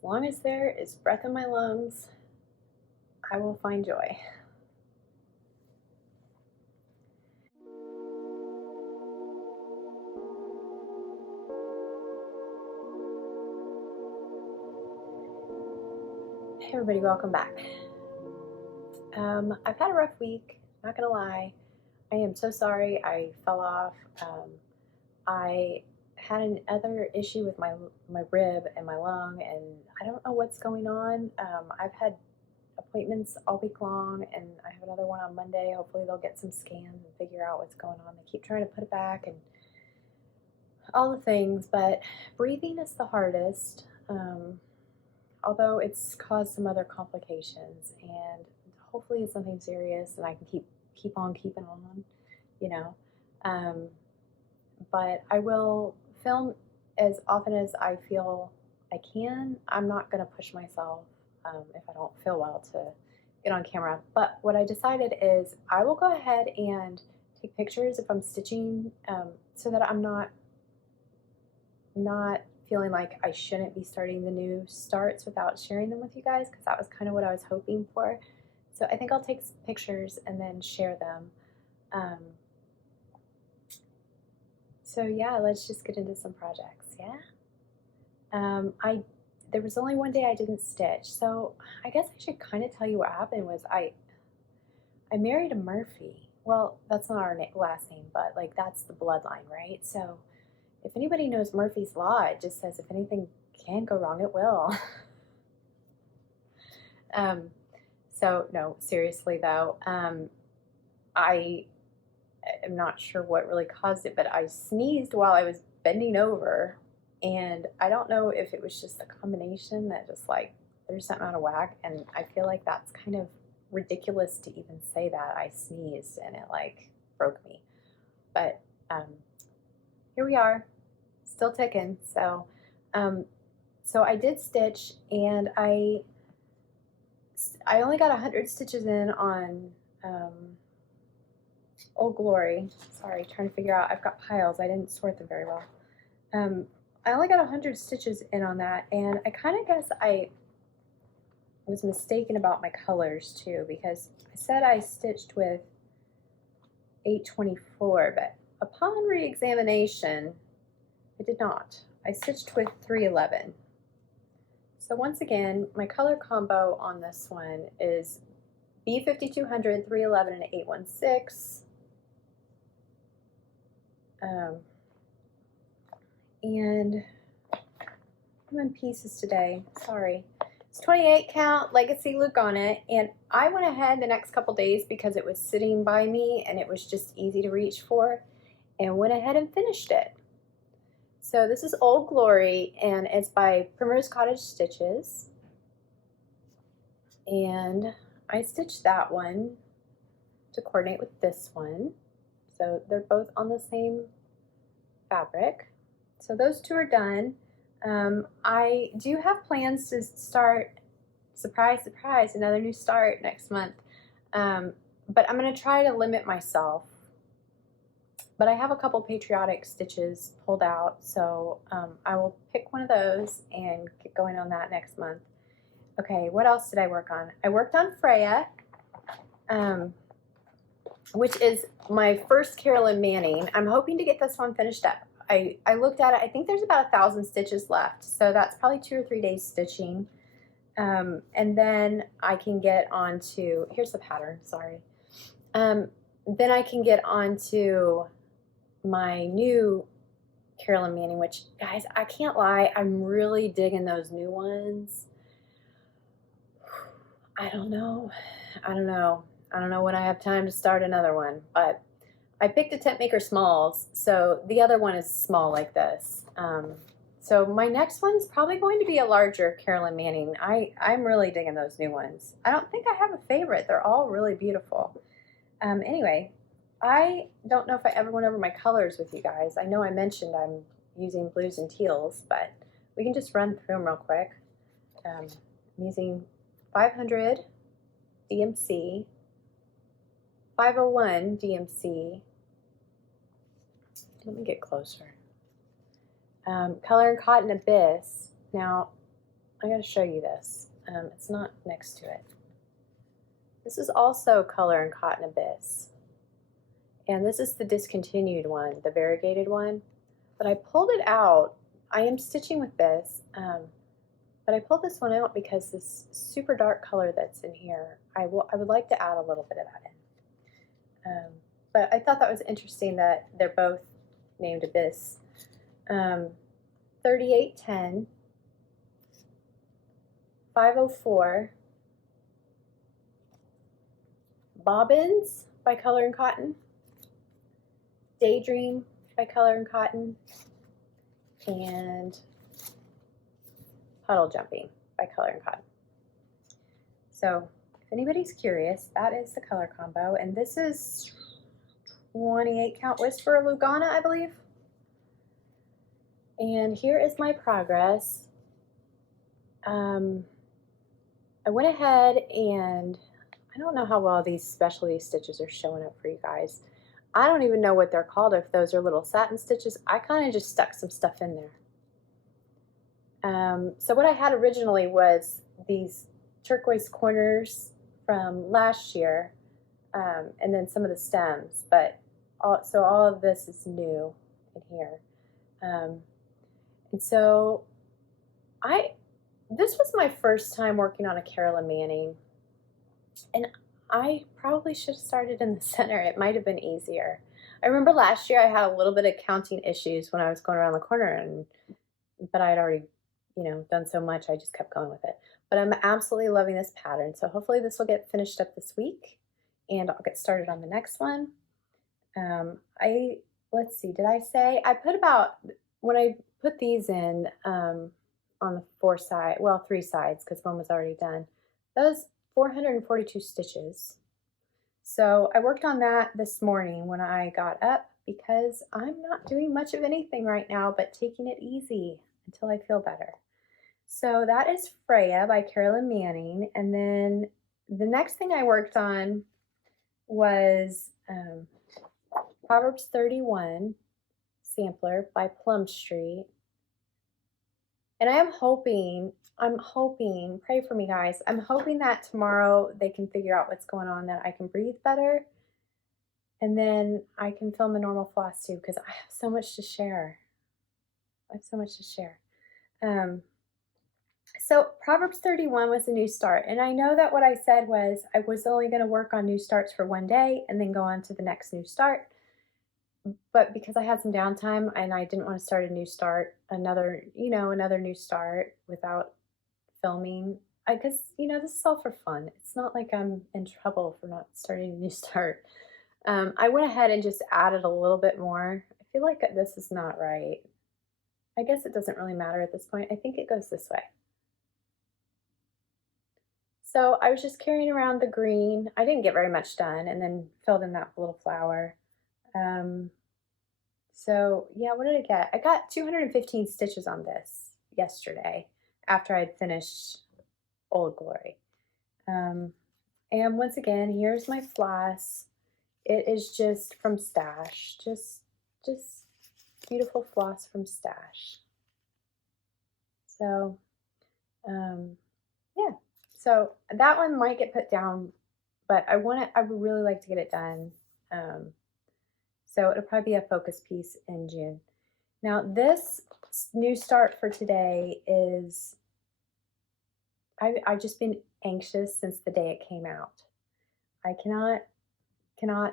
As long as there is breath in my lungs, I will find joy. Hey everybody, welcome back. I've had a rough week, not gonna lie. I am so sorry I fell off. I had another issue with my rib and my lung, and I don't know what's going on. I've had appointments all week long, and I have another one on Monday. Hopefully they'll get some scans and figure out what's going on. They keep trying to put it back and all the things, but breathing is the hardest. Although it's caused some other complications, and hopefully it's something serious and I can keep on keeping on, you know. But I will film as often as I feel I can. I'm not going to push myself if I don't feel well to get on camera. But what I decided is I will go ahead and take pictures if I'm stitching so that I'm not feeling like I shouldn't be starting the new starts without sharing them with you guys, because that was kind of what I was hoping for. So I think I'll take pictures and then share them. So yeah, let's just get into some projects, yeah? There was only one day I didn't stitch, so I guess I should kind of tell you what happened was I married a Murphy. Well, that's not our last name, but like that's the bloodline, right? So if anybody knows Murphy's Law, it just says if anything can go wrong, it will. So no, seriously though, I am not sure what really caused it, but I sneezed while I was bending over, and I don't know if it was just a combination that just like there's something out of whack, and I feel like that's kind of ridiculous to even say that I sneezed and it like broke me. But here we are, still ticking. So so I did stitch, and I only got 100 stitches in on Old Glory. Sorry, trying to figure out, I've got piles, I didn't sort them very well. I only got 100 stitches in on that, and I kind of guess I was mistaken about my colors too, because I said I stitched with 824, but upon re-examination I did not. I stitched with 311. So once again, my color combo on this one is B5200, 311, and 816. And I'm in pieces today, sorry. It's 28 count legacy look on it, and I went ahead the next couple days because it was sitting by me and it was just easy to reach for, and went ahead and finished it. So this is Old Glory, and it's by Primrose Cottage Stitches, and I stitched that one to coordinate with this one, so they're both on the same fabric. So those two are done. I do have plans to start, surprise, surprise, another new start next month, but I'm going to try to limit myself. But I have a couple patriotic stitches pulled out, so I will pick one of those and get going on that next month. Okay, what else did I work on? I worked on Freya, which is my first Carolyn Manning. I'm hoping to get this one finished up. I looked at it, I think there's about 1,000 stitches left, so that's probably 2 or 3 days stitching. And then I can get on to, here's the pattern, sorry. Then I can get on to my new Carolyn Manning, which, guys, I can't lie, I'm really digging those new ones. I don't know when I have time to start another one, but I picked a Tent Maker Smalls, so the other one is small like this. So my next one's probably going to be a larger Carolyn Manning. I'm really digging those new ones. I don't think I have a favorite. They're all really beautiful. Anyway, I don't know if I ever went over my colors with you guys. I know I mentioned I'm using blues and teals, but we can just run through them real quick. I'm using 500 DMC, 501 DMC. Let me get closer. Color and Cotton Abyss. Now, I gotta show you this. It's not next to it. This is also Color and Cotton Abyss. And this is the discontinued one, the variegated one. But I pulled it out. I am stitching with this, but I pulled this one out because this super dark color that's in here, I would like to add a little bit of that in. But I thought that was interesting that they're both named Abyss. 3810, 504, Bobbins by Color and Cotton, Daydream by Color and Cotton, and Puddle Jumping by Color and Cotton. So if anybody's curious, that is the color combo, and this is 28 count Whisper Lugana, I believe. And here is my progress. I went ahead and I don't know how well these specialty stitches are showing up for you guys. I don't even know what they're called, if those are little satin stitches. I kind of just stuck some stuff in there. So what I had originally was these turquoise corners from last year, and then some of the stems, but so all of this is new in here. And so this was my first time working on a Carolyn Manning, and I probably should have started in the center. It might have been easier. I remember last year I had a little bit of counting issues when I was going around the corner, but I had already, done so much, I just kept going with it. But I'm absolutely loving this pattern, so hopefully this will get finished up this week, and I'll get started on the next one. Let's see, did I say, when I put these in on the 3 sides, because one was already done, those 442 stitches. So I worked on that this morning when I got up, because I'm not doing much of anything right now but taking it easy until I feel better. So that is Freya by Carolyn Manning, and then the next thing I worked on was Proverbs 31 sampler by Plum Street. And I'm hoping, pray for me guys, I'm hoping that tomorrow they can figure out what's going on, that I can breathe better, and then I can film a normal Flosstube, because I have so much to share. So Proverbs 31 was a new start, and I know that what I said was I was only going to work on new starts for one day and then go on to the next new start. But because I had some downtime and I didn't want to start a new start, another new start without filming, because this is all for fun. It's not like I'm in trouble for not starting a new start. I went ahead and just added a little bit more. I feel like this is not right. I guess it doesn't really matter at this point. I think it goes this way. So I was just carrying around the green. I didn't get very much done, and then filled in that little flower. So yeah, what did I get? I got 215 stitches on this yesterday after I'd finished Old Glory. And once again, here's my floss. It is just from Stash, just beautiful floss from Stash. So yeah, so that one might get put down, but I would really like to get it done. So it'll probably be a focus piece in June. Now this new start for today is, I've just been anxious since the day it came out. I cannot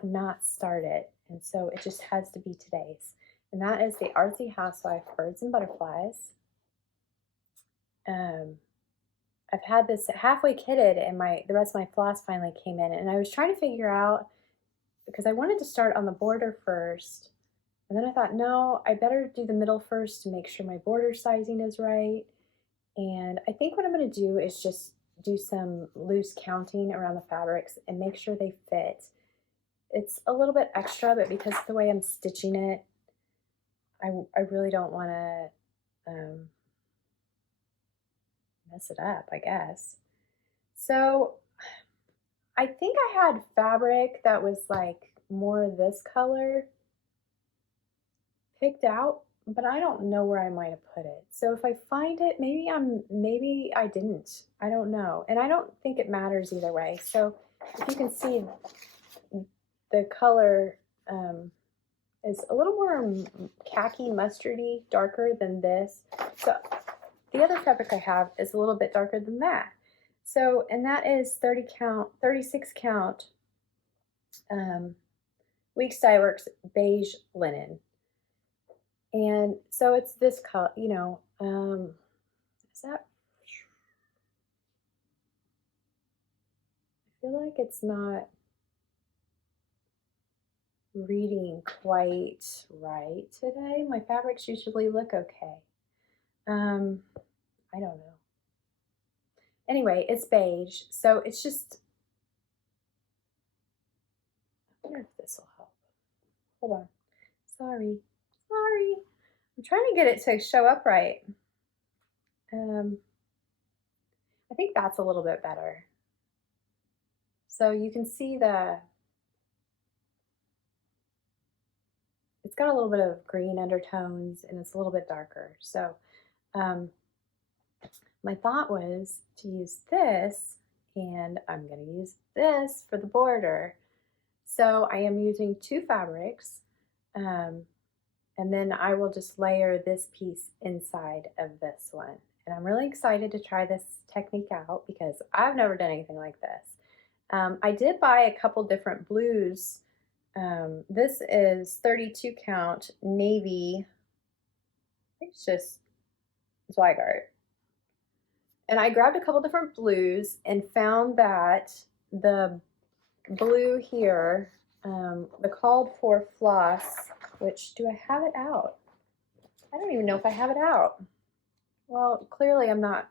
not start it, and so it just has to be today's. And that is the Artsy Housewife Birds and Butterflies. I've had this halfway kitted, and the rest of my floss finally came in, and I was trying to figure out, because I wanted to start on the border first, and then I thought, no, I better do the middle first to make sure my border sizing is right. And I think what I'm going to do is just do some loose counting around the fabrics and make sure they fit. It's a little bit extra, but because of the way I'm stitching it, I really don't want to mess it up, I guess. So I think I had fabric that was like more this color picked out but I don't know where I might have put it. So if I find it, maybe I didn't. I don't know. And I don't think it matters either way. So if you can see, the color is a little more khaki mustardy, darker than this. So the other fabric I have is a little bit darker than that. So, and that is 36 count Weeks Dye Works beige linen. And so it's this color, you know, is that, I feel like it's not reading quite right today. My fabrics usually look okay. I don't know. Anyway, it's beige, so it's just, I wonder if this will help. Hold on. Sorry. I'm trying to get it to show up right. I think that's a little bit better. So you can see it's got a little bit of green undertones and it's a little bit darker. So my thought was to use this, and I'm going to use this for the border. So I am using two fabrics, and then I will just layer this piece inside of this one. And I'm really excited to try this technique out because I've never done anything like this. I did buy a couple different blues. This is 32 count navy. I think it's just Zweigart. And I grabbed a couple different blues and found that the blue here, the called for floss, which, do I have it out? I don't even know if I have it out. Well, clearly I'm not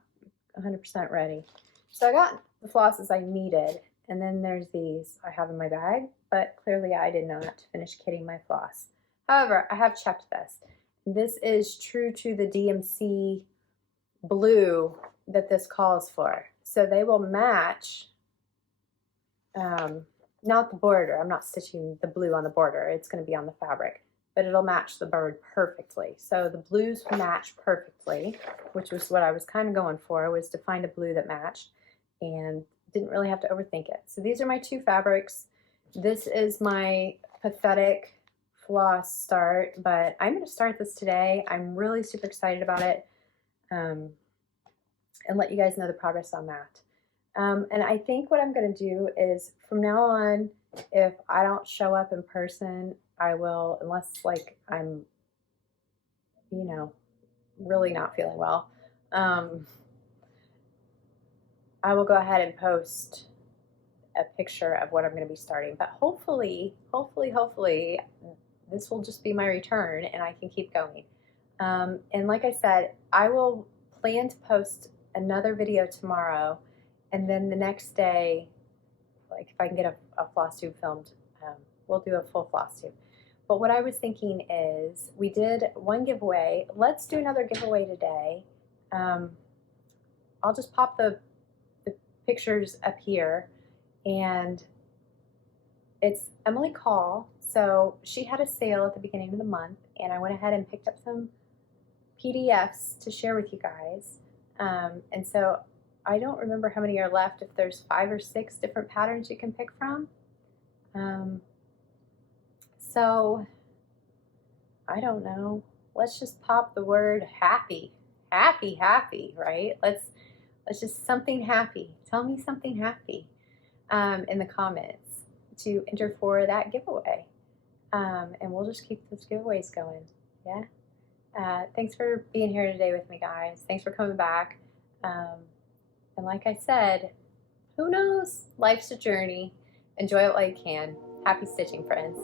100% ready. So I got the flosses I needed, and then there's these I have in my bag, but clearly I did not finish kitting my floss. However, I have checked this. This is true to the DMC blue that this calls for. So they will match, not the border. I'm not stitching the blue on the border. It's going to be on the fabric, but it'll match the bird perfectly. So the blues match perfectly, which was what I was kind of going for, was to find a blue that matched, and didn't really have to overthink it. So these are my two fabrics. This is my pathetic floss start, but I'm going to start this today. I'm really super excited about it, and let you guys know the progress on that. And I think what I'm going to do is, from now on, if I don't show up in person, I will, unless like I'm, you know, really not feeling well, I will go ahead and post a picture of what I'm going to be starting. But hopefully, this will just be my return and I can keep going. And like I said, I will plan to post another video tomorrow, and then the next day, like if I can get a floss tube filmed, we'll do a full floss tube. But what I was thinking is, we did one giveaway. Let's do another giveaway today. I'll just pop the pictures up here, and it's Emily Call. So she had a sale at the beginning of the month, and I went ahead and picked up some PDFs to share with you guys. And so I don't remember how many are left, if there's 5 or 6 different patterns you can pick from. So I don't know. Let's just pop the word happy, right? Let's just something happy. Tell me something happy in the comments to enter for that giveaway. And we'll just keep those giveaways going. Yeah. Thanks for being here today with me, guys. Thanks for coming back. And like I said, who knows? Life's a journey. Enjoy it while you can. Happy stitching, friends.